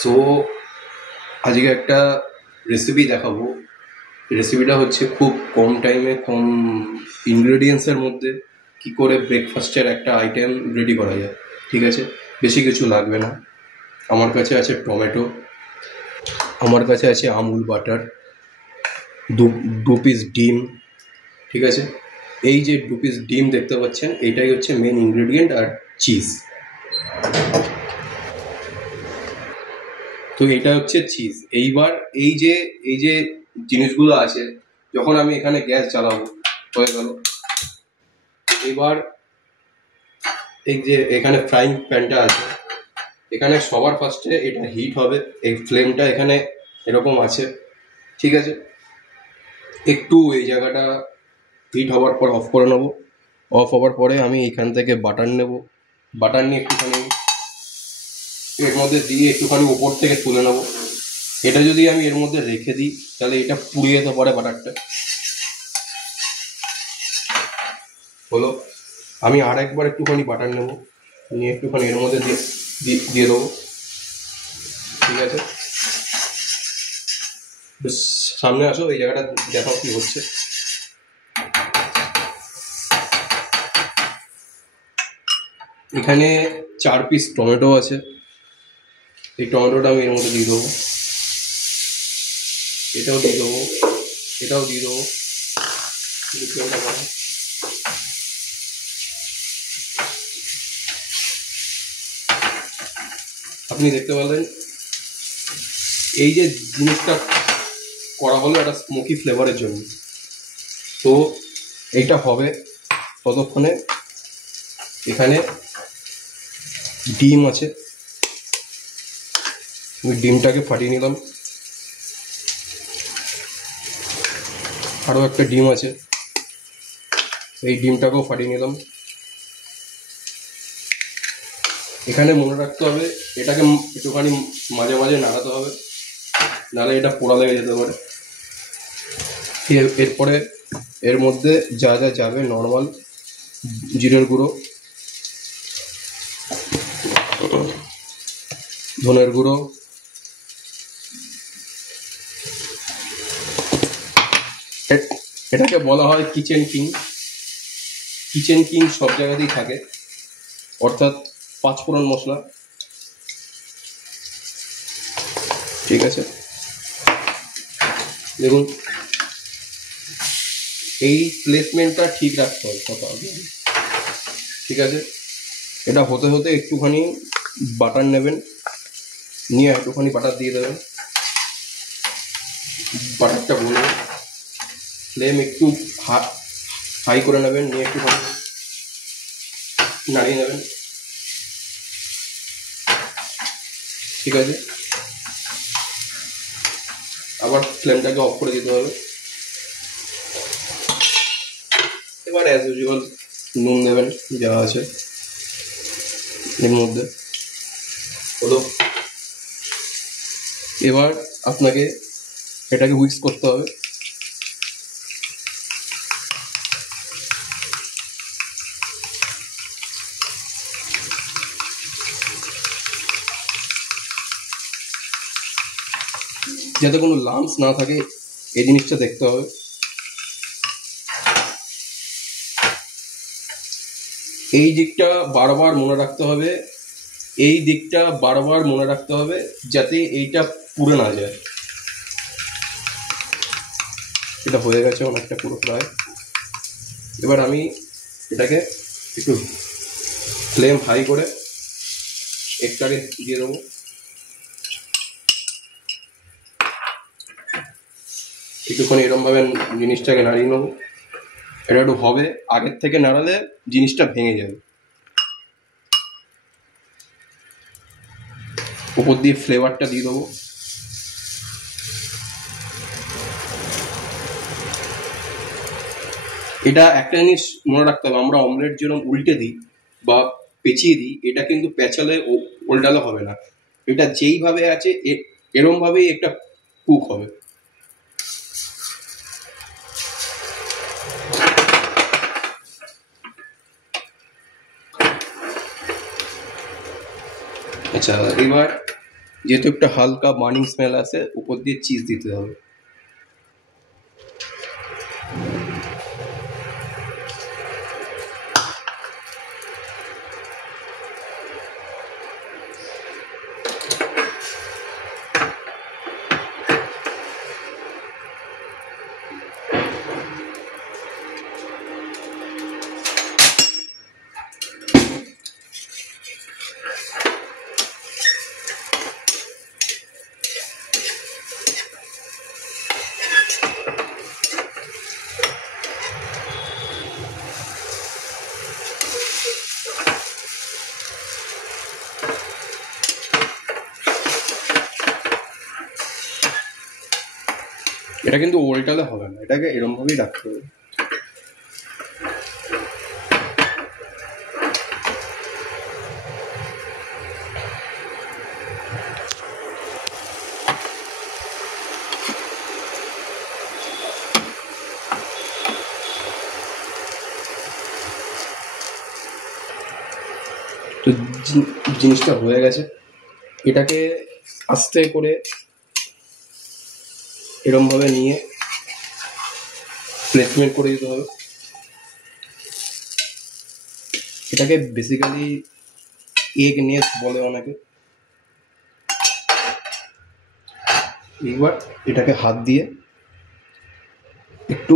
So আজকে একটা recipe দেখাবো। রেসিপিটা হচ্ছে খুব কম টাইমে কম ইনগ্রেডিয়েন্টসের মধ্যে কি করে ব্রেকফাস্টের একটা আইটেম রেডি করা যায়। ঠিক আছে, বেশি কিছু লাগবে না। আমার কাছে আছে টমেটো, আমার কাছে আছে আমুল বাটার, দু পিস ডিম। ঠিক আছে, এই যে 2 পিস ডিম দেখতে পাচ্ছেন এটাই হচ্ছে মেন ইনগ্রেডিয়েন্ট, আর চিজ। তো এটা হচ্ছে চিজ। এইবার এই যে জিনিসগুলো আছে, যখন আমি এখানে গ্যাস জ্বালাবো হয়ে গেল। এবার এই যে এখানে ফ্রাইং প্যানটা আছে, এখানে সবার ফার্স্টে এটা হিট হবে। এই ফ্লেমটা এখানে এরকম আছে, ঠিক আছে। একটু এই জায়গাটা হিট হওয়ার পর অফ করে নেবো। অফ হওয়ার পরে আমি এখান থেকে বাটার নেব। বাটার নিয়ে একটুখানি এর মধ্যে দিয়ে একটুখানি উপর থেকে তুলে নেবো। এটা যদি আমি এর মধ্যে রেখে দিই তাহলে এটা পুড়ে যেতে পারে বাটারটা। হলো, আমি আর একবার একটুখানি বাটার নেব, নিয়ে একটুখানি এর মধ্যে দিয়ে দেবো। ঠিক আছে, বেশ সামনে আসো, এই জায়গাটা দেখাও কি হচ্ছে। এখানে 4 পিস টমেটো আছে। এই টমেটোটা আমি এর মধ্যে দিয়ে দেবো, এটাও দিয়ে দেবো, এটাও দিয়ে দেবো। আপনি দেখতে পেলেন এই যে জিনিসটা করা হলো একটা স্মোকি ফ্লেভারের জন্য। তো এইটা হবে ততক্ষণে এখানে ডিম আছে, আমি ডিমটাকে ফাটিয়ে নিলাম। আরও একটা ডিম আছে, এই ডিমটাকেও ফাটিয়ে নিলাম। এখানে মনে রাখতে হবে এটাকে একটুখানি মাঝে মাঝে নাড়াতে হবে, নাহলে এটা পোড়া লেগে যেতে পারে। এরপরে এর মধ্যে যা যা যাবে, নর্মাল জিরের গুঁড়ো, ধনের গুঁড়ো, এটাকে বলা হয় কিচেন কিং। কিচেন কিং সব জায়গাতেই থাকে, অর্থাৎ 5 ফোড়ন মশলা। ঠিক আছে, দেখুন এই প্লেসমেন্টটা ঠিক রাখতে হবে কথা। ঠিক আছে, এটা হতে হতে একটুখানি বাটার নেবেন, নিয়ে একটুখানি বাটার দিয়ে দেবেন। বাটারটা বলবে, ফ্লেম একটু হাই করে নেবেন, নিয়ে একটুখানি নাড়িয়ে নেবেন। ঠিক আছে, আবার ফ্লেমটাকে অফ করে দিতে হবে। এবার অ্যাজ ইউজুয়াল নুন দেবেন যা আছে এর মধ্যে। হলো, এবার আপনাকে এটাকে হুইস্ক করতে হবে। যাতে কোনো লাম্পস না থাকে এই জিনিসটা দেখতে হবে। এই দিকটা বারবার মনে রাখতে হবে, এই দিকটা বারবার মনে রাখতে হবে যাতে এইটা পুড়ে না যায়। এটা হয়ে গেছে অনেকটা পুরো প্রায়। এবার আমি এটাকে একটু ফ্লেম হাই করে একটাকে দিয়ে দেবো। একটুখানি এরকমভাবে জিনিসটাকে নাড়িয়ে নেবো। এটা একটু হবে, আগের থেকে নাড়ালে জিনিসটা ভেঙে যাবে। উপর দিয়ে ফ্লেভারটা দিয়ে দেবো। এটা একটা জিনিস মনে রাখতে হবে, আমরা অমলেট যেরকম উল্টে দিই বা পেঁচিয়ে দিই, এটা কিন্তু পেঁচালে উল্টালে হবে না। এটা যেইভাবে আছে এরম ভাবেই একটা কুক হবে। আচ্ছা, এবার যেহেতু একটা হালকা বার্নিং স্মেল আছে, উপর দিয়ে চিজ দিতে হবে। এটা কিন্তু ওল্টালে হবে না, এটাকে এরকম ভাবেই রাখতে হবে। তো জিনিসটা হয়ে গেছে, এটাকে আস্তে করে এরমভাবে নিয়ে প্লেসমেন্ট করে দিতে হবে। এটাকে বেসিক্যালি এগ নেস্ট বলে অনেকে। এবার এটাকে হাত দিয়ে একটু